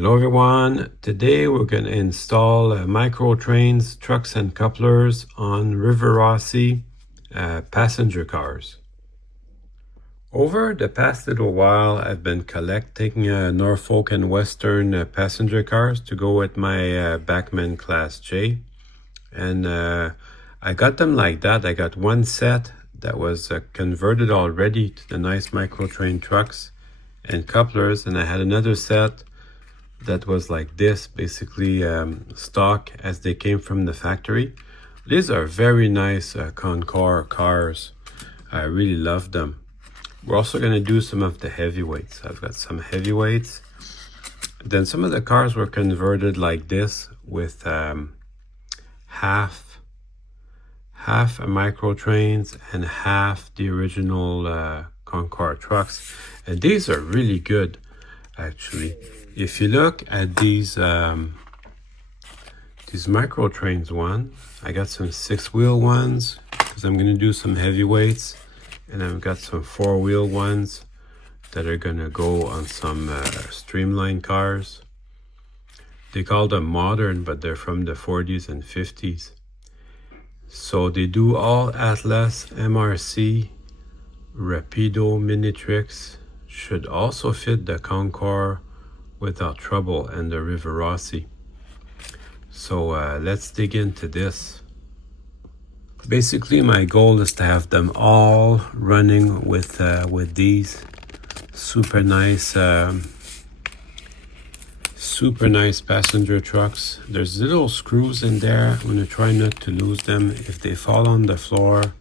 Hello everyone, today we're going to install micro trains, trucks and couplers on River Rossi passenger cars. Over the past little while I've been collecting Norfolk and Western passenger cars to go with my Bachmann Class J, and I got them like that. I got one set that was converted already to the nice micro train trucks and couplers, and I had another set that was like this, basically stock as they came from the factory. These are very nice Concorde cars. I really love them. We're also going to do some of the heavyweights. I've got some heavyweights. Then some of the cars were converted like this with half a micro trains and half the original Concorde trucks. And these are really good, actually. If you look at these micro trains I got some 6-wheel ones because I'm going to do some heavyweights, and I've got some 4-wheel ones that are going to go on some streamline cars. They call them modern, but they're from the 40s and 50s. So they do all Atlas, MRC, Rapido, Minitrix. Should also fit the Concorde without trouble and the River Rossi. So let's dig into this. Basically my goal is to have them all running with these super nice passenger trucks. There's little screws in there. I'm going to try not to lose them. If they fall on the floor,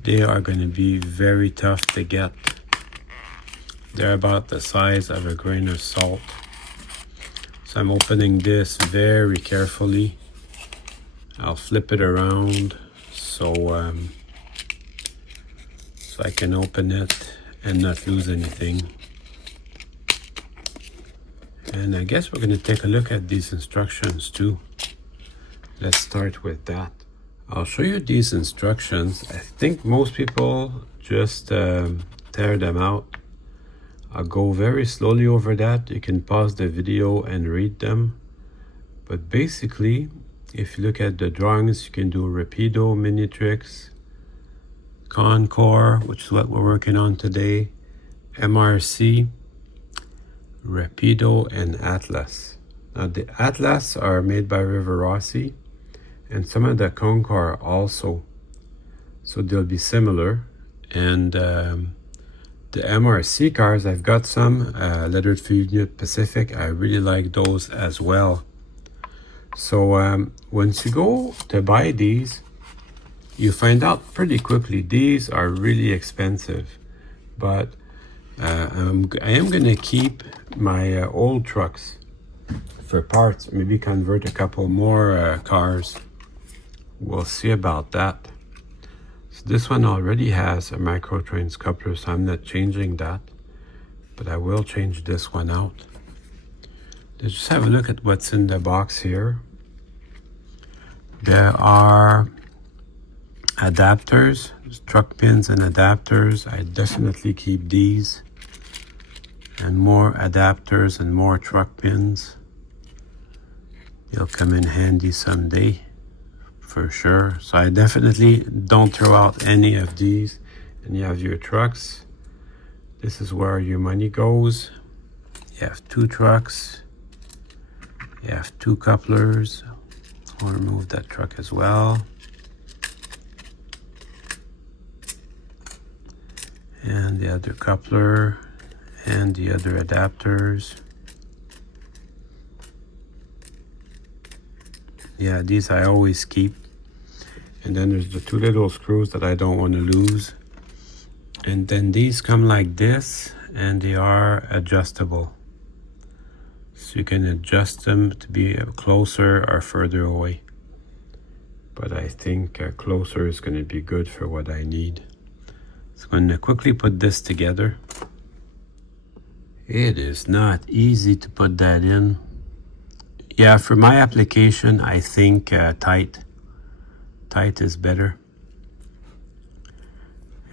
they are going to be very tough to get. They're about the size of a grain of salt. So I'm opening this very carefully. I'll flip it around so I can open it and not lose anything. And I guess we're going to take a look at these instructions too. Let's start with that. I'll show you these instructions. I think most people just tear them out. I'll go very slowly over that. You can pause the video and read them. But basically, if you look at the drawings, you can do Rapido, Minitrix, Concorde, which is what we're working on today, MRC, Rapido, and Atlas. Now the Atlas are made by River Rossi, and some of the Concorde also. So they'll be similar. And the MRC cars, I've got some lettered for Union Pacific. I really like those as well. So once you go to buy these, you find out pretty quickly these are really expensive. But I am going to keep my old trucks for parts, maybe convert a couple more cars. We'll see about that. So this one already has a micro trains coupler, so I'm not changing that, but I will change this one out. Let's just have a look at what's in the box here. There are adapters, truck pins and adapters. I definitely keep these, and more adapters and more truck pins. They'll come in handy someday for sure. So I definitely don't throw out any of these. And you have your trucks. This is where your money goes. You have 2 trucks. You have 2 couplers. I'll remove that truck as well. And the other coupler and the other adapters. Yeah, these I always keep. And then there's the 2 little screws that I don't want to lose. And then these come like this, and they are adjustable. So you can adjust them to be closer or further away. But I think closer is going to be good for what I need. So I'm going to quickly put this together. It is not easy to put that in. Yeah, for my application, I think tight is better.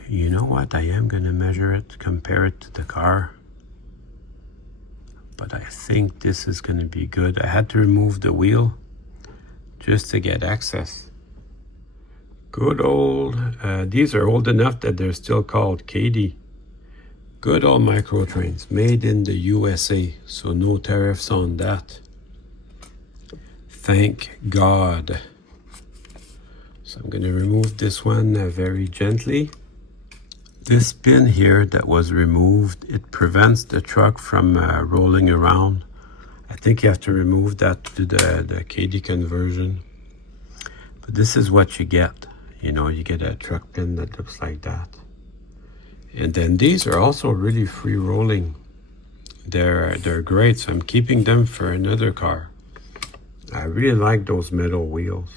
You know what? I am going to measure it, compare it to the car. but I think this is going to be good. I had to remove the wheel just to get access. Good old, these are old enough that they're still called Kadee. Good old Microtrains, made in the USA, so no tariffs on that. Thank God. So I'm going to remove this one very gently. This pin here that was removed, it prevents the truck from rolling around. I think you have to remove that to do the Kadee conversion. But this is what you get. You know, you get a truck pin that looks like that. And then these are also really free rolling. They're great, so I'm keeping them for another car. I really like those metal wheels.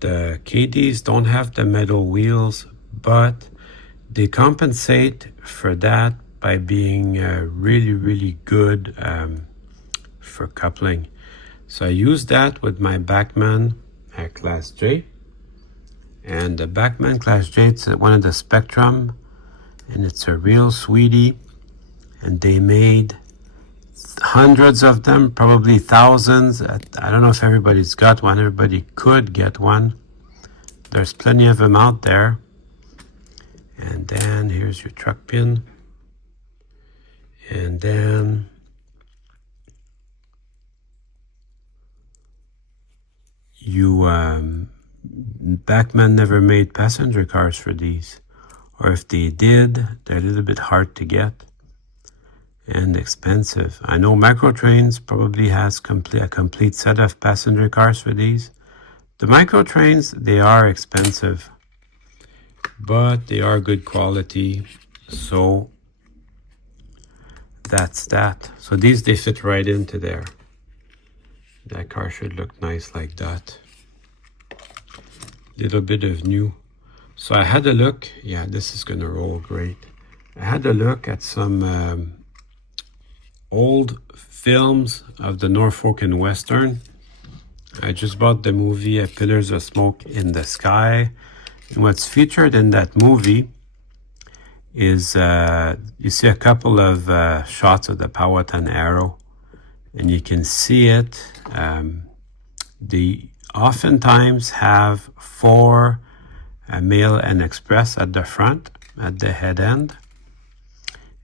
The Kadees don't have the metal wheels, but they compensate for that by being really, really good for coupling. So I use that with my Bachmann Class J. And the Bachmann Class J, it's one of the Spectrum, and it's a real sweetie. And they made hundreds of them, probably thousands. I don't know if everybody's got one. Everybody could get one. There's plenty of them out there. And then here's your truck pin. And then Bachmann never made passenger cars for these. Or if they did, they're a little bit hard to get and expensive. I know Microtrains probably has a complete set of passenger cars for these. The Microtrains, they are expensive, but they are good quality. So that's that. So these, they fit right into there. That car should look nice like that. Little bit of new. So I had a look. Yeah, this is gonna roll great. I had a look at some old films of the Norfolk and Western. I just bought the movie Pillars of Smoke in the Sky. And what's featured in that movie is you see a couple of shots of the Powhatan Arrow, and you can see it. They oftentimes have 4 mail and express at the front, at the head end,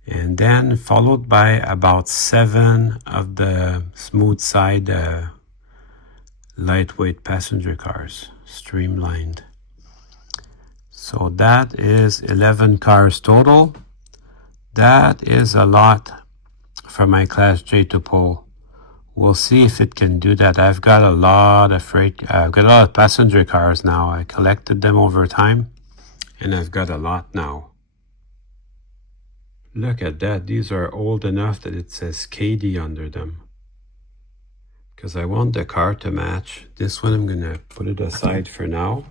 and then followed by about 7 of the smooth side lightweight passenger cars, streamlined. So that is 11 cars total. That is a lot for my Class J to pull. We'll see if it can do that. I've got a lot of I've got a lot of passenger cars now. I collected them over time, and I've got a lot now. Look at that. These are old enough that it says Kadee under them. Because I want the car to match. This one I'm going to put it aside for now.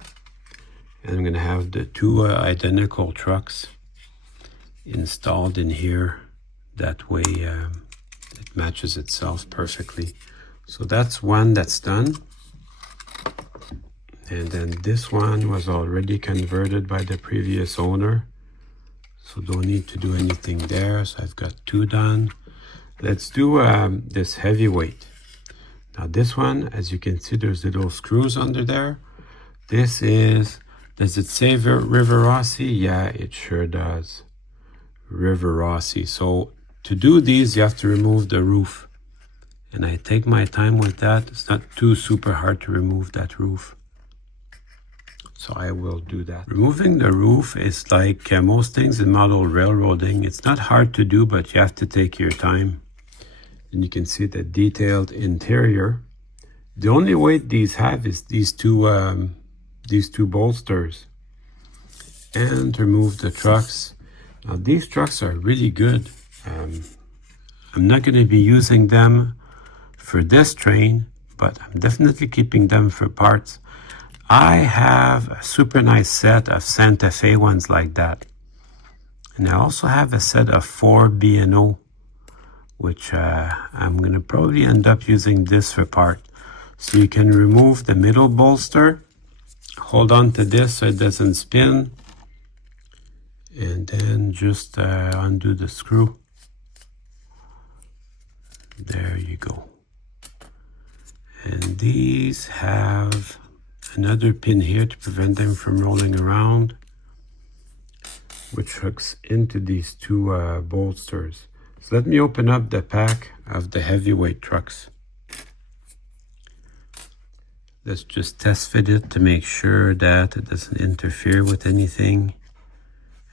And I'm going to have the 2 identical trucks installed in here. That way it matches itself perfectly. So that's one that's done. And then this one was already converted by the previous owner. So don't need to do anything there. So I've got 2 done. Let's do this heavyweight. Now this one, as you can see, there's little screws under there. This is, does it say Rivarossi? Yeah, it sure does. Rivarossi. So to do these, you have to remove the roof. And I take my time with that. It's not too super hard to remove that roof. So I will do that. Removing the roof is like most things in model railroading. It's not hard to do, but you have to take your time. And you can see the detailed interior. The only weight these have is these two bolsters. And remove the trucks. Now these trucks are really good. I'm not going to be using them for this train, but I'm definitely keeping them for parts. I have a super nice set of Santa Fe ones like that. And I also have a set of 4 B&O, which I'm going to probably end up using this for part. So you can remove the middle bolster, hold on to this so it doesn't spin, and then just undo the screw. There you go. And these have another pin here to prevent them from rolling around, which hooks into these two bolsters. So let me open up the pack of the heavyweight trucks. Let's just test fit it to make sure that it doesn't interfere with anything.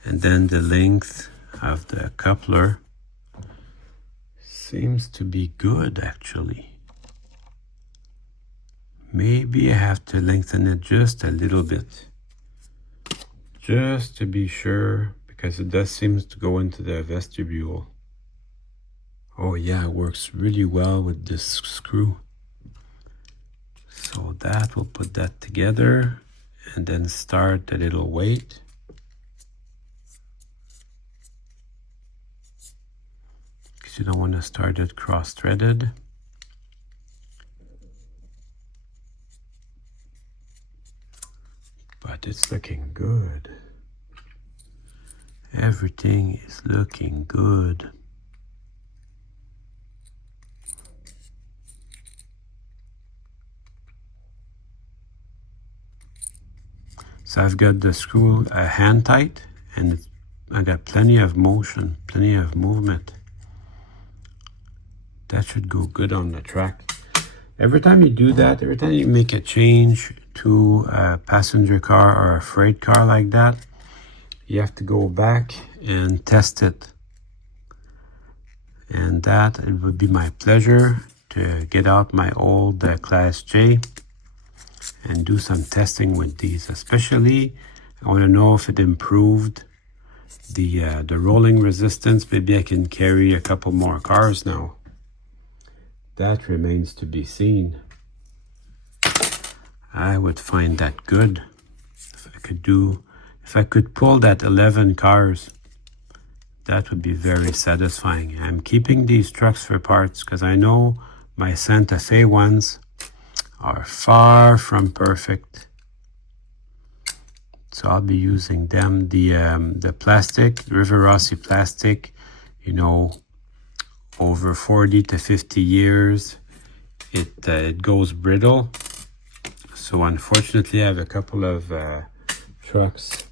And then the length of the coupler seems to be good, actually. Maybe I have to lengthen it just a little bit, just to be sure, because it does seem to go into the vestibule. Oh yeah, it works really well with this screw. So that, we'll put that together and then start the little weight. Because you don't want to start it cross-threaded. But it's looking good. Everything is looking good. So I've got the screw hand tight, and I got plenty of motion, plenty of movement. That should go good on the track. Every time you do that, every time you make a change to a passenger car or a freight car like that, you have to go back and test it. And that, it would be my pleasure to get out my old Class J and do some testing with these. Especially, I want to know if it improved the rolling resistance. Maybe I can carry a couple more cars now. That remains to be seen. I would find that good if I could pull that 11 cars. That would be very satisfying. I'm keeping these trucks for parts because I know my Santa Fe ones are far from perfect. So I'll be using them. The plastic, River Rossi plastic, you know, over 40 to 50 years, it goes brittle. So unfortunately, I have a couple of trucks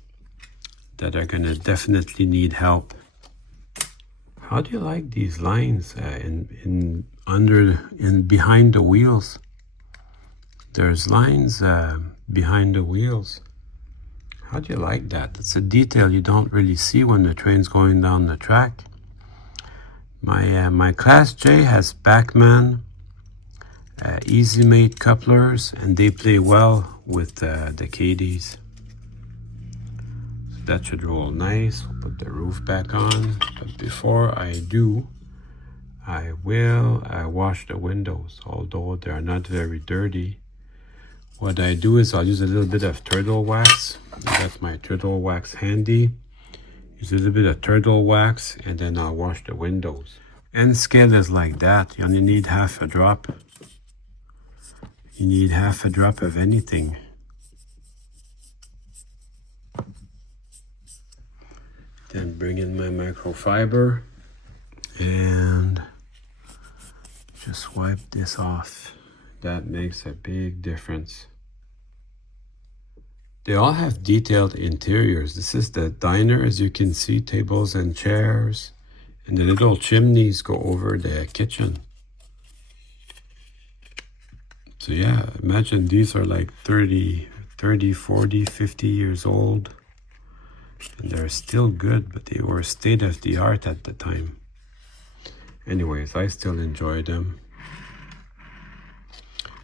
that are gonna definitely need help. How do you like these lines behind the wheels? There's lines behind the wheels. How do you like that? It's a detail you don't really see when the train's going down the track. My Class J has Bachmann Easy Mate couplers, and they play well with the KDs. So that should roll nice. We'll put the roof back on. But before I do, I will wash the windows, although they are not very dirty. What I do is I'll use a little bit of turtle wax. I got my turtle wax handy. Use a little bit of turtle wax, and then I'll wash the windows. And scale is like that. You only need half a drop. You need half a drop of anything. Then bring in my microfiber and just wipe this off. That makes a big difference. They all have detailed interiors. This is the diner, as you can see, tables and chairs. And the little chimneys go over the kitchen. So yeah, imagine these are like 30, 40, 50 years old. And they're still good, but they were state of the art at the time. Anyways, I still enjoy them.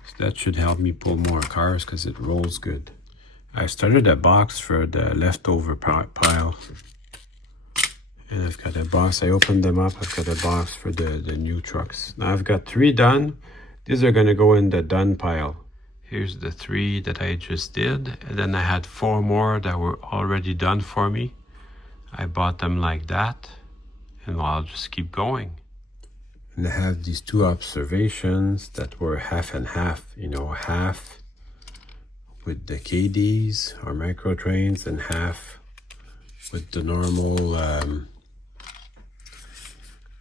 So that should help me pull more cars because it rolls good. I started a box for the leftover pile. And I've got a box, I opened them up, I've got a box for the new trucks. Now I've got 3 done. These are gonna go in the done pile. Here's the 3 that I just did. And then I had 4 more that were already done for me. I bought them like that. And I'll just keep going. And I have these 2 observations that were half and half. You know, half with the KDs or micro trains and half with the normal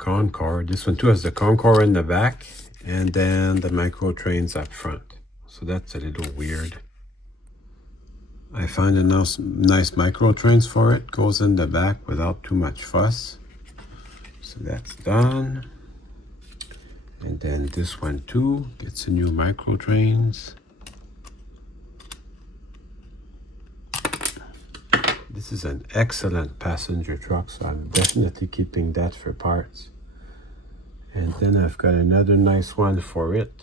Concord. This one too has the Concord in the back and then the micro trains up front. So that's a little weird. I find a nice micro trains for it. Goes in the back without too much fuss. So that's done. And then this one too gets a new micro trains. This is an excellent passenger truck, so I'm definitely keeping that for parts. And then I've got another nice one for it.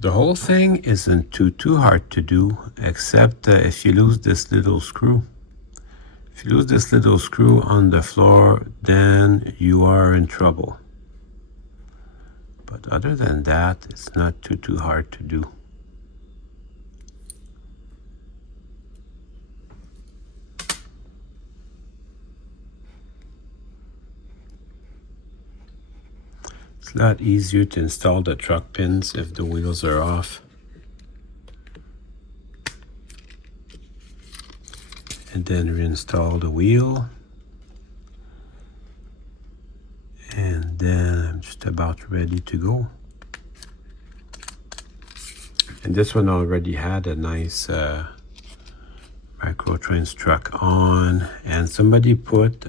The whole thing isn't too hard to do, except if you lose this little screw. If you lose this little screw on the floor, then you are in trouble. But other than that, it's not too hard to do. It's a lot easier to install the truck pins if the wheels are off. And then reinstall the wheel. And then I'm just about ready to go. And this one already had a nice Microtrains truck on, and somebody put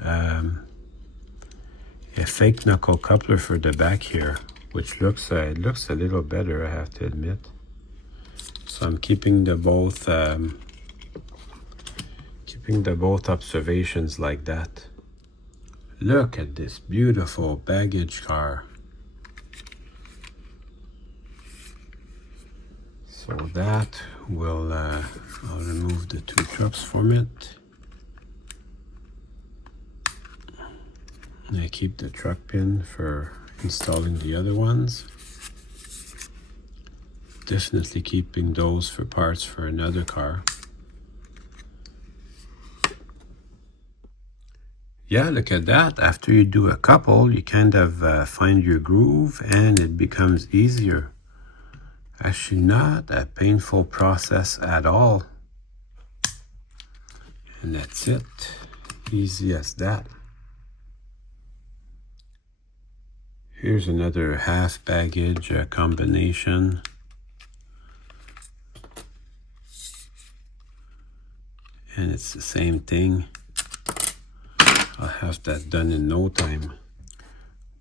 a fake knuckle coupler for the back here, which looks a little better, I have to admit. So I'm keeping the both observations like that. Look at this beautiful baggage car. So that will I'll remove the two trucks from it. I keep the truck pin for installing the other ones. Definitely keeping those for parts for another car. Yeah, look at that. After you do a couple, you kind of find your groove and it becomes easier. Actually not a painful process at all. And that's it. Easy as that. Here's another half baggage combination. And it's the same thing. I'll have that done in no time.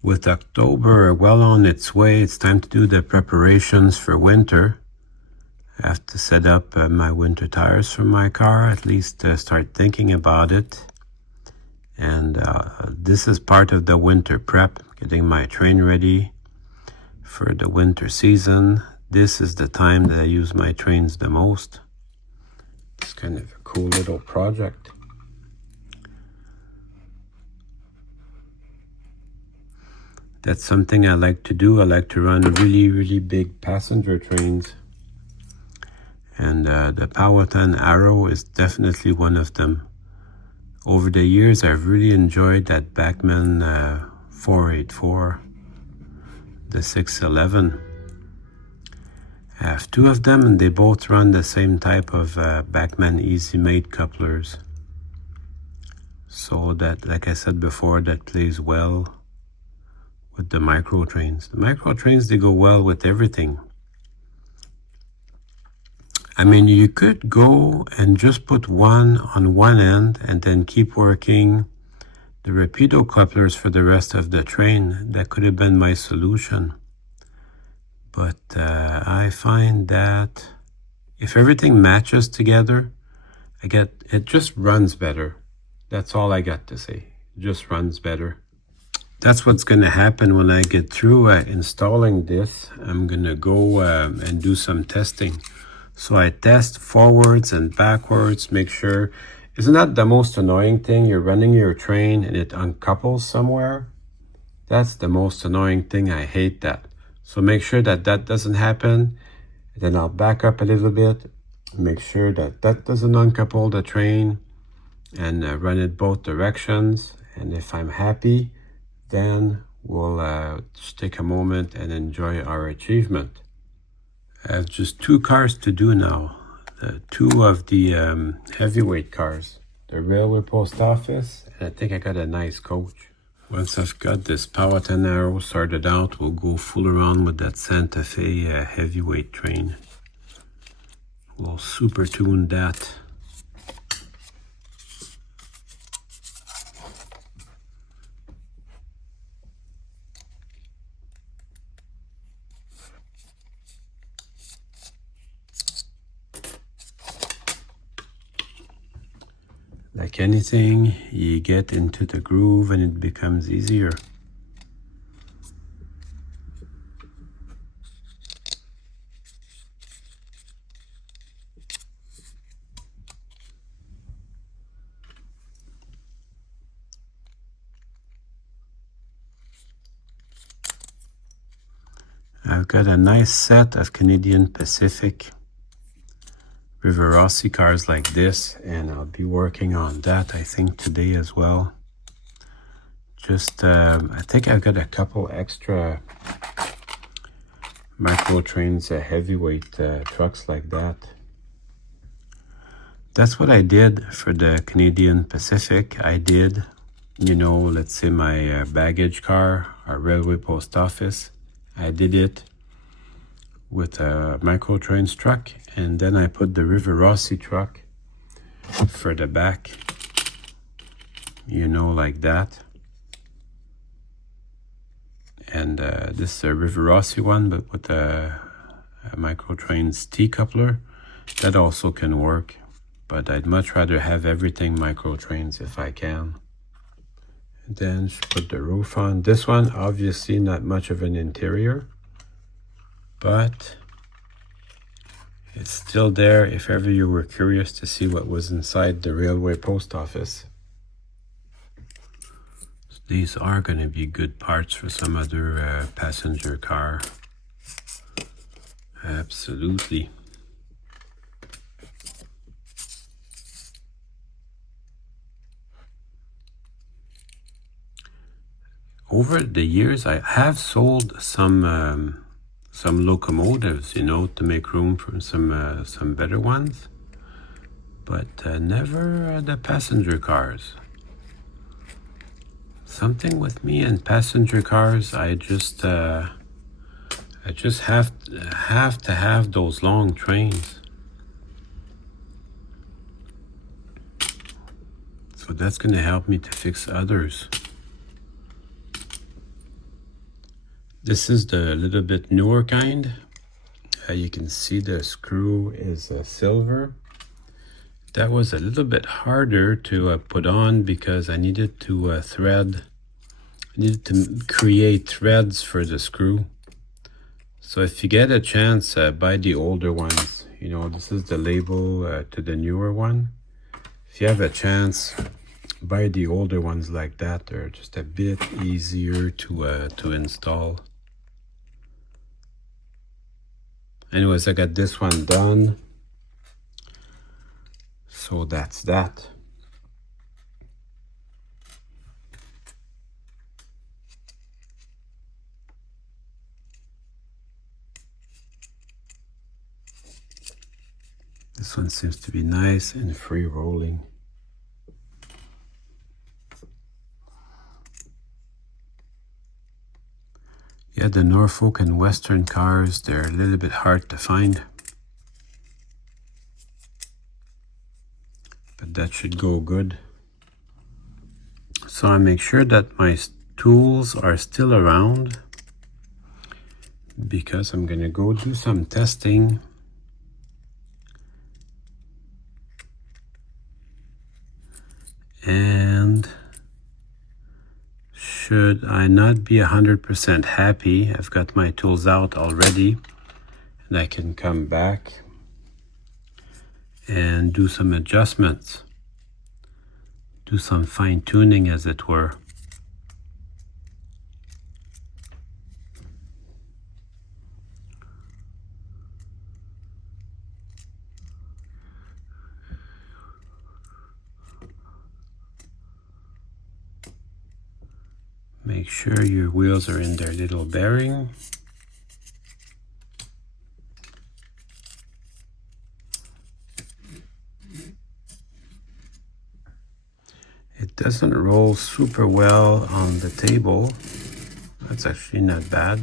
With October well on its way, it's time to do the preparations for winter. I have to set up my winter tires for my car, at least start thinking about it. And this is part of the winter prep, getting my train ready for the winter season. This is the time that I use my trains the most. It's kind of a cool little project. That's something I like to do. I like to run really big passenger trains. And the Powhatan Arrow is definitely one of them. Over the years, I've really enjoyed that Bachmann 484, the 611. I have two of them and they both run the same type of Bachmann Easy Made couplers. So that, like I said before, that plays well with the micro trains. The micro trains, they go well with everything. I mean, you could go and just put one on one end and then keep working the Rapido couplers for the rest of the train. That could have been my solution. But I find that if everything matches together, it just runs better. That's all I got to say. It just runs better. That's what's going to happen when I get through installing this. I'm going to go and do some testing. So I test forwards and backwards, make sure. Isn't that the most annoying thing? You're running your train and it uncouples somewhere. That's the most annoying thing. I hate that. So make sure that that doesn't happen. Then I'll back up a little bit, make sure that that doesn't uncouple the train, and run it both directions. And if I'm happy, then we'll just take a moment and enjoy our achievement. I have just two cars to do now. Two of the heavyweight cars. The Railway Post Office, and I think I got a nice coach. Once I've got this Powhatan Arrow sorted out, we'll go full around with that Santa Fe heavyweight train. We'll super tune that. Like anything, you get into the groove and it becomes easier. I've got a nice set of Canadian Pacific Rivarossi cars like this, and I'll be working on that I think today as well. Just I think I've got a couple extra micro trains, heavyweight trucks like that. That's what I did for the Canadian Pacific. I did, you know, let's say my baggage car, our railway post office. I did it with a micro trains truck, and then I put the Rivarossi truck for the back, you know, like that. And this is a Rivarossi one, but with a micro trains T-coupler. That also can work, but I'd much rather have everything micro trains if I can. And then just put the roof on. This one, obviously not much of an interior, but it's still there if ever you were curious to see what was inside the railway post office. So these are going to be good parts for some other passenger car. Absolutely. Over the years, I have sold some locomotives, you know, to make room for some better ones, but never the passenger cars. Something with me and passenger cars, I just have to have those long trains. So that's going to help me to fix others. This is the little bit newer kind. You can see the screw is silver. That was a little bit harder to put on because I needed to create threads for the screw. So if you get a chance, buy the older ones. You know, this is the label to the newer one. If you have a chance, buy the older ones like that. They're just a bit easier to install. Anyways, I got this one done. So that's that. This one seems to be nice and free rolling. Yeah, the Norfolk and Western cars, they're a little bit hard to find. But that should go good. So I make sure that my tools are still around because I'm going to go do some testing. And should I not be 100% happy, I've got my tools out already, and I can come back and do some adjustments, do some fine tuning as it were. Make sure your wheels are in their little bearing. doesn't roll super well on the table. That's actually not bad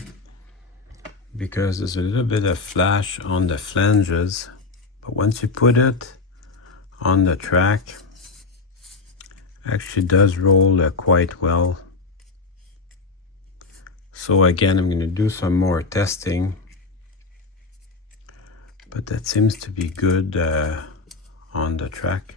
because there's a little bit of flash on the flanges, but once you put it on the track, actually does roll quite well. So again, I'm going to do some more testing, but that seems to be good on the track.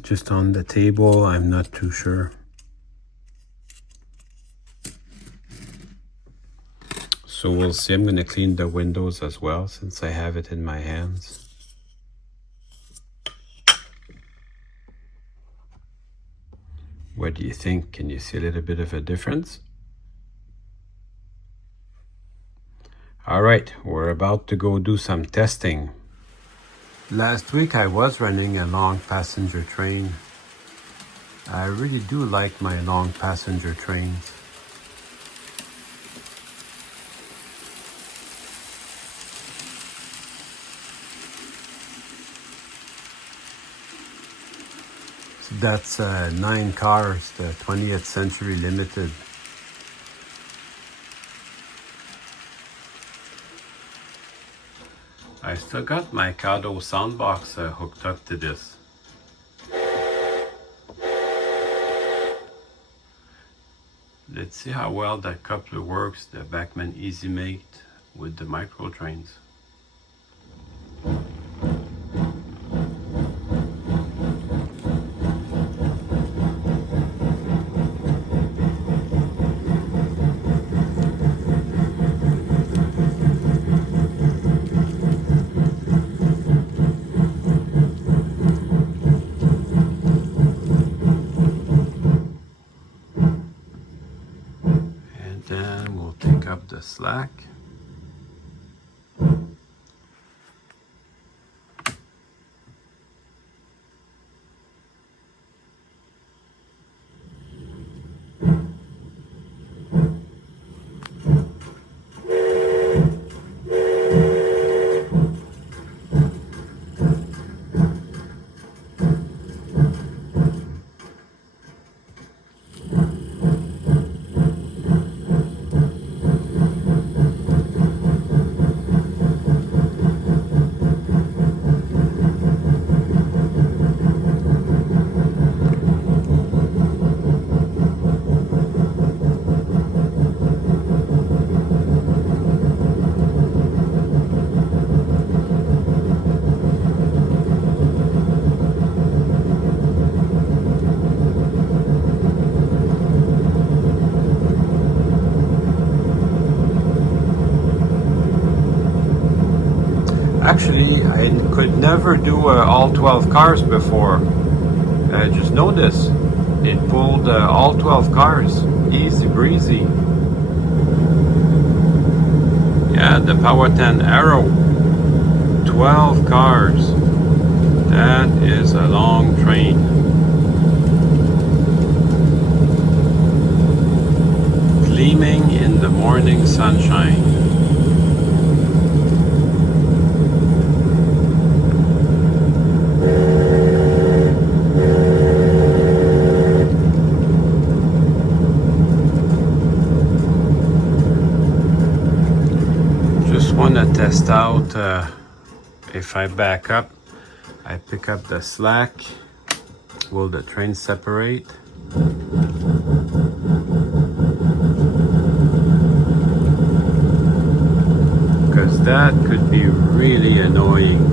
Just on the table, I'm not too sure. So we'll see. I'm going to clean the windows as well since I have it in my hands. What do you think? Can you see a little bit of a difference? All right, we're about to go do some testing. Last week I was running a long passenger train. I really do like my long passenger trains. So that's 9 cars, the 20th Century Limited. I still got my Kato soundbox hooked up to this. Let's see how well that coupler works, the Bachmann EasyMate with the micro trains. Then we'll take up the slack. Actually, I could never do all 12 cars before. I just noticed it pulled all 12 cars. Easy breezy. Yeah, the Powhatan Arrow. 12 cars. That is a long train. Gleaming in the morning sunshine. Want to test out if I back up, I pick up the slack, will the train separate? Because that could be really annoying.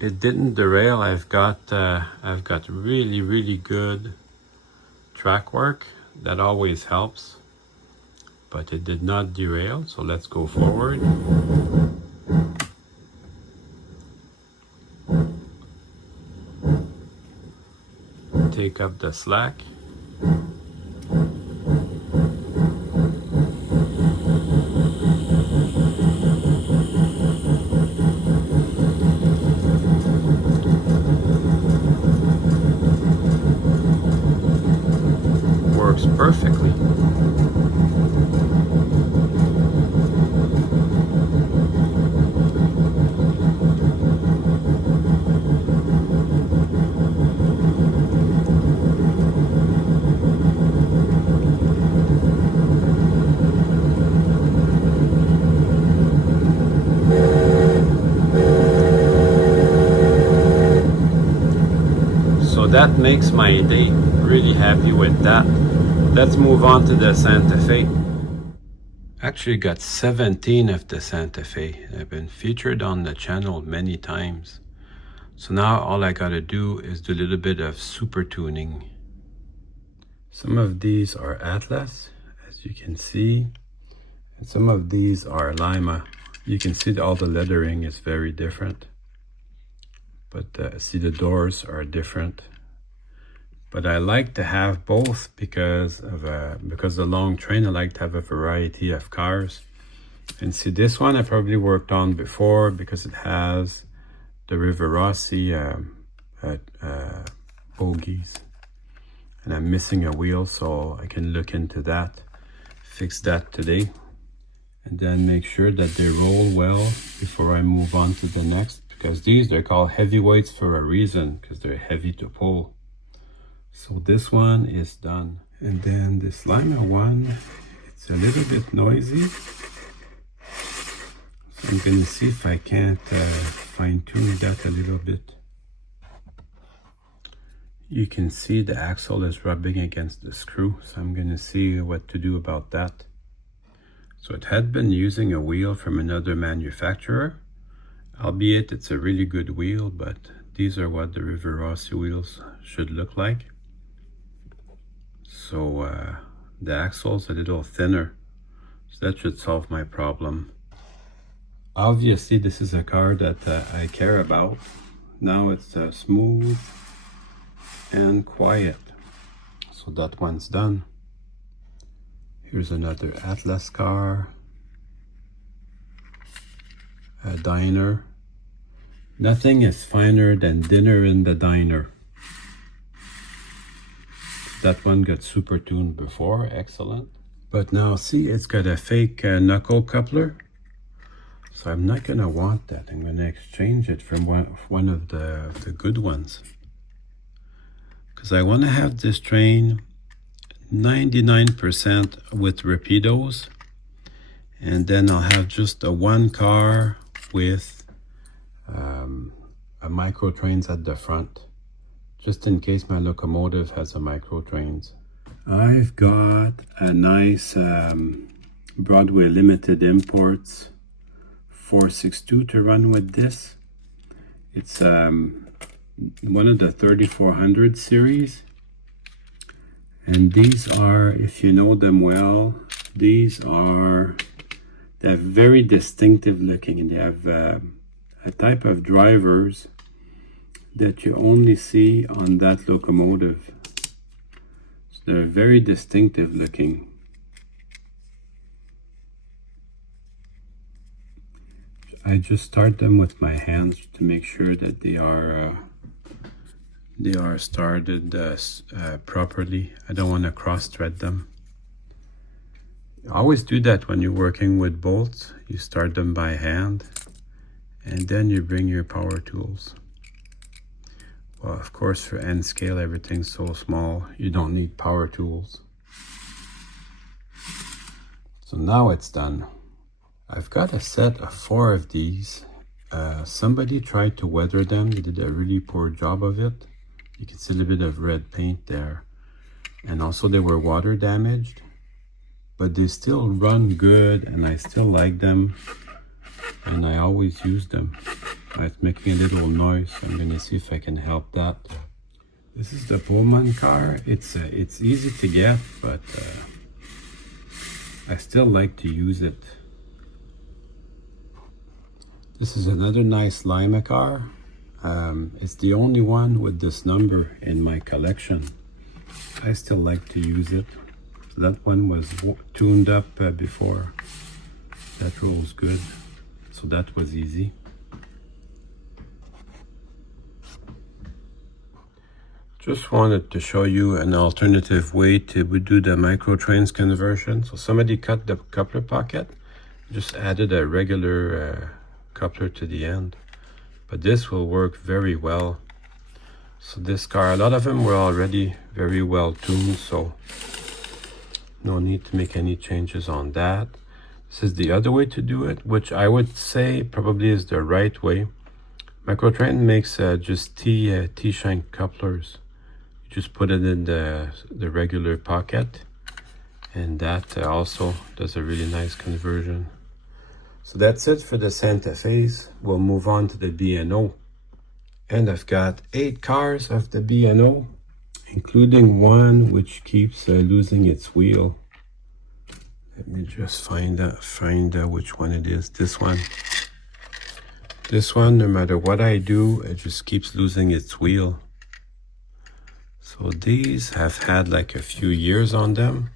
It didn't derail. I've got really good track work. That always helps. But it did not derail, so let's go forward. Take up the slack. works perfectly. So that makes my day. Really happy with that. Let's move on to the Santa Fe. Actually got 17 of the Santa Fe. They've been featured on the channel many times. So now all I gotta do is do a little bit of super tuning. Some of these are Atlas, as you can see, and some of these are Lima. You can see that all the lettering is very different, but see the doors are different. But I like to have both because the long train, I like to have a variety of cars. And see, this one I probably worked on before because it has the Rivarossi bogies. And I'm missing a wheel, so I can look into that, fix that today, and then make sure that they roll well before I move on to the next. Because they're called heavyweights for a reason, because they're heavy to pull. So this one is done. And then this Lima one, it's a little bit noisy. So I'm gonna see if I can't fine tune that a little bit. You can see the axle is rubbing against the screw. So I'm gonna see what to do about that. So it had been using a wheel from another manufacturer, albeit it's a really good wheel, but these are what the Rivarossi wheels should look like. So the axle's a little thinner, so that should solve my problem. Obviously this is a car that I care about. Now it's smooth and quiet, so that one's done. Here's another Atlas car, a diner. Nothing is finer than dinner in the diner. That one got super tuned before, excellent. But now see, it's got a fake knuckle coupler. So I'm not gonna want that. I'm gonna exchange it from one of the good ones. Because I wanna have this train 99% with Rapidos. And then I'll have just a one car with a micro trains at the front, just in case my locomotive has a micro trains. I've got a nice Broadway Limited Imports 462 to run with this. It's one of the 3400 series, and these are, if you know them well, they're very distinctive looking, and they have a type of drivers that you only see on that locomotive. So they're very distinctive looking. I just start them with my hands to make sure that they are started properly. I don't want to cross thread them. You always do that when you're working with bolts. You start them by hand and then you bring your power tools. Well, of course, for N scale, everything's so small, you don't need power tools. So now it's done. I've got a set of 4 of these. Somebody tried to weather them. They did a really poor job of it. You can see a little bit of red paint there. And also they were water damaged, but they still run good and I still like them. And I always use them. It's making a little noise, so I'm gonna see if I can help that. This is the Pullman car. It's easy to get, but I still like to use it. This is another nice Lima car. It's the only one with this number in my collection. I still like to use it. That one was tuned up before. That rolls good, so that was easy. Just wanted to show you an alternative way to do the microtrains conversion. So somebody cut the coupler pocket, just added a regular coupler to the end. But this will work very well. So this car, a lot of them were already very well tuned, so no need to make any changes on that. This is the other way to do it, which I would say probably is the right way. Microtrain makes just T-shank couplers. Just put it in the regular pocket, and that also does a really nice conversion. So that's it for the Santa Fe's. We'll move on to the B&O, and I've got 8 cars of the B&O, including one which keeps losing its wheel. Let me just find which one it is. This one, no matter what I do, it just keeps losing its wheel. So these have had like a few years on them,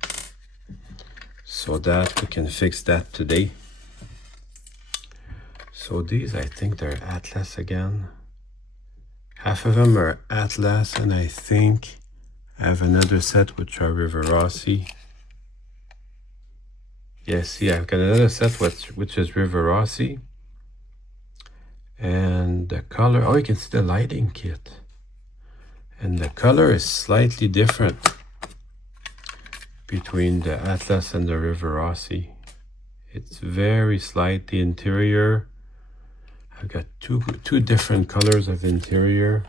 so that we can fix that today. So these, I think they're Atlas again. Half of them are Atlas, and I think I have another set which are Rivarossi. Yes, see, I've got another set which is Rivarossi. And the color, oh, you can see the lighting kit. And the color is slightly different between the Atlas and the Rivarossi. It's very slight. The interior, I've got two different colors of interior.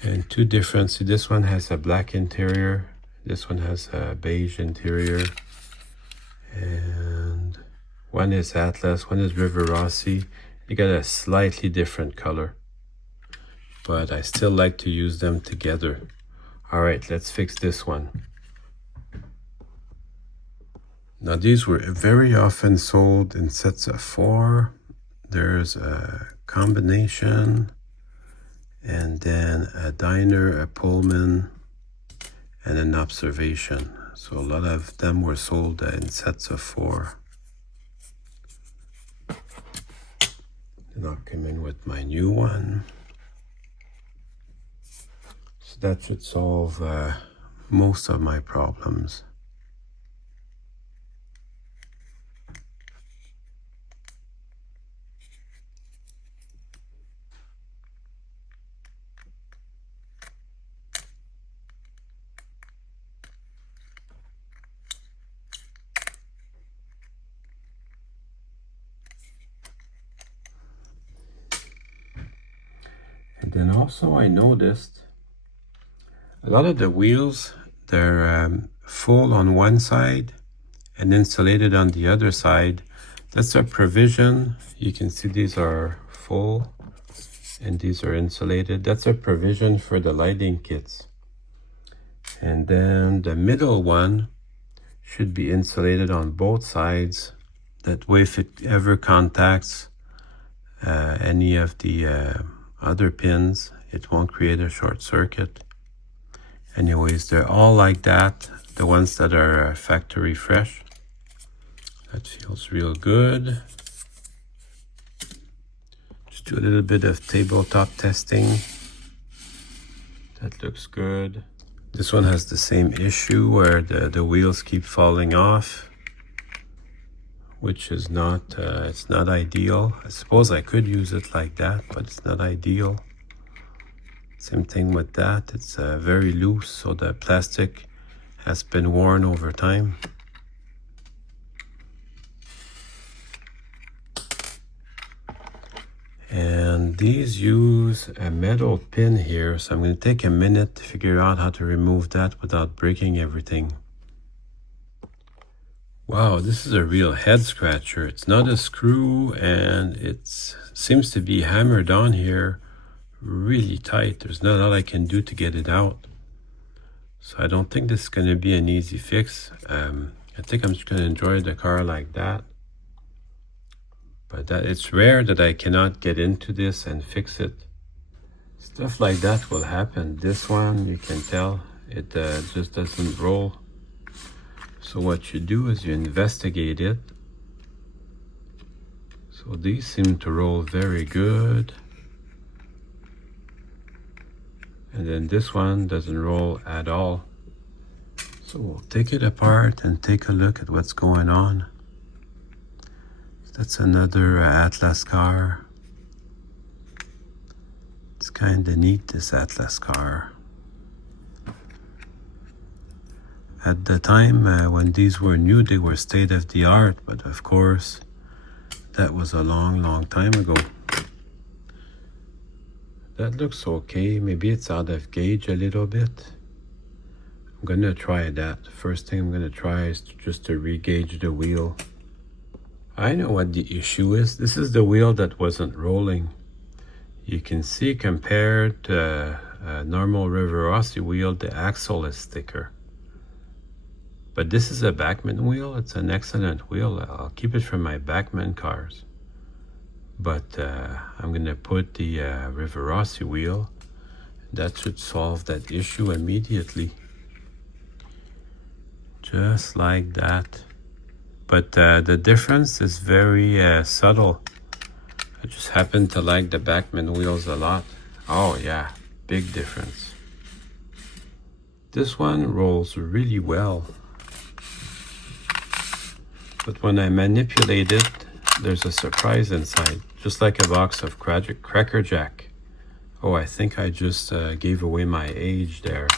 And two different, see, this one has a black interior. This one has a beige interior. And one is Atlas, one is Rivarossi. You got a slightly different color, but I still like to use them together. All right, let's fix this one. Now these were very often sold in sets of 4. There's a combination, and then a diner, a Pullman, and an observation. So a lot of them were sold in sets of 4. Then I'll come in with my new one. So that should solve most of my problems. And then also I noticed a lot of the wheels, they're full on one side and insulated on the other side. That's a provision. You can see these are full and these are insulated. That's a provision for the lighting kits. And then the middle one should be insulated on both sides. That way, if it ever contacts any of the other pins, it won't create a short circuit. Anyways, they're all like that, the ones that are factory fresh. That feels real good. Just do a little bit of tabletop testing. That looks good. This one has the same issue where the wheels keep falling off, which is not, it's not ideal. I suppose I could use it like that, but it's not ideal. Same thing with that. It's very loose, so the plastic has been worn over time. And these use a metal pin here, so I'm going to take a minute to figure out how to remove that without breaking everything. Wow, this is a real head scratcher. It's not a screw, and it seems to be hammered on here really tight. There's not a lot I can do to get it out. So I don't think this is going to be an easy fix. I think I'm just going to enjoy the car like that. But it's rare that I cannot get into this and fix it. Stuff like that will happen. This one, you can tell, it just doesn't roll. So what you do is you investigate it. So these seem to roll very good. And then this one doesn't roll at all. So we'll take it apart and take a look at what's going on. That's another Atlas car. It's kind of neat, this Atlas car. At the time when these were new, they were state of the art, but of course, that was a long time ago. That looks okay. Maybe it's out of gauge a little bit. I'm gonna try that. First thing I'm gonna try is just to re-gauge the wheel. I know what the issue is. This is the wheel that wasn't rolling. You can see compared to a normal Rivarossi wheel, the axle is thicker. But this is a Bachmann wheel. It's an excellent wheel. I'll keep it for my Bachmann cars. But I'm gonna put the Rivarossi wheel. That should solve that issue immediately. Just like that. But the difference is very subtle. I just happen to like the Bachmann wheels a lot. Oh yeah, big difference. This one rolls really well. But when I manipulate it, there's a surprise inside, just like a box of Cracker Jack. Oh, I think I just gave away my age there.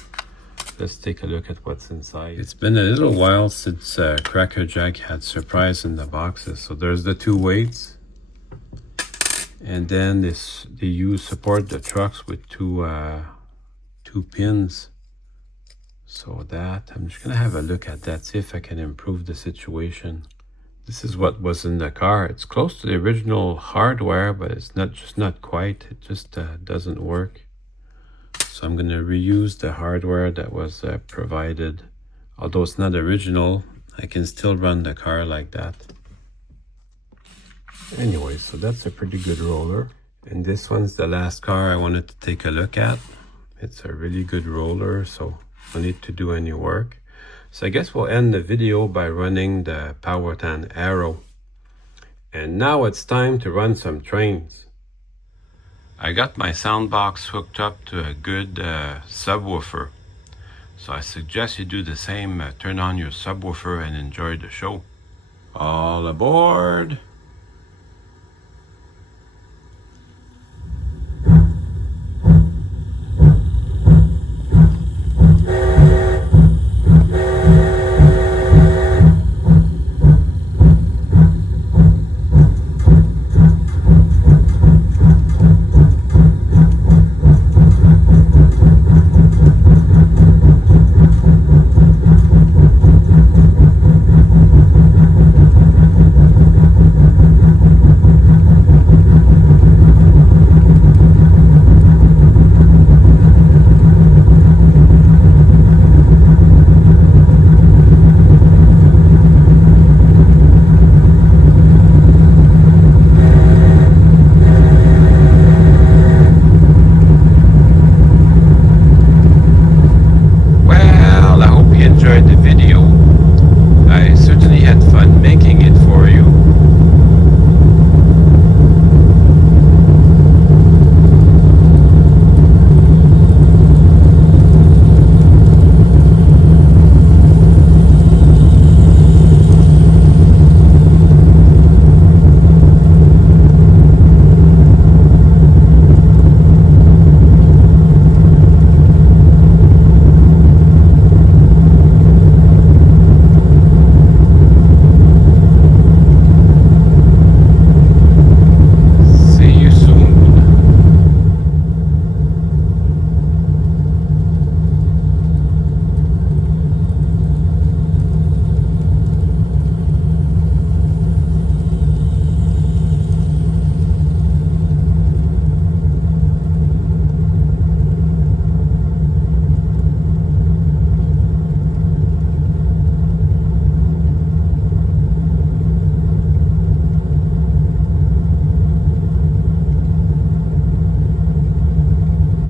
Let's take a look at what's inside. It's been a little while since Cracker Jack had surprise in the boxes. So there's the two weights. And then they support the trucks with two pins. So that, I'm just gonna have a look at that, see if I can improve the situation. This is what was in the car. It's close to the original hardware, but it's not quite. It just doesn't work. So I'm going to reuse the hardware that was provided. Although it's not original, I can still run the car like that. Anyway, so that's a pretty good roller. And this one's the last car I wanted to take a look at. It's a really good roller, so no need to do any work. So I guess we'll end the video by running the Powertan Aero. And now it's time to run some trains. I got my sound box hooked up to a good subwoofer. So I suggest you do the same. Turn on your subwoofer and enjoy the show. All aboard!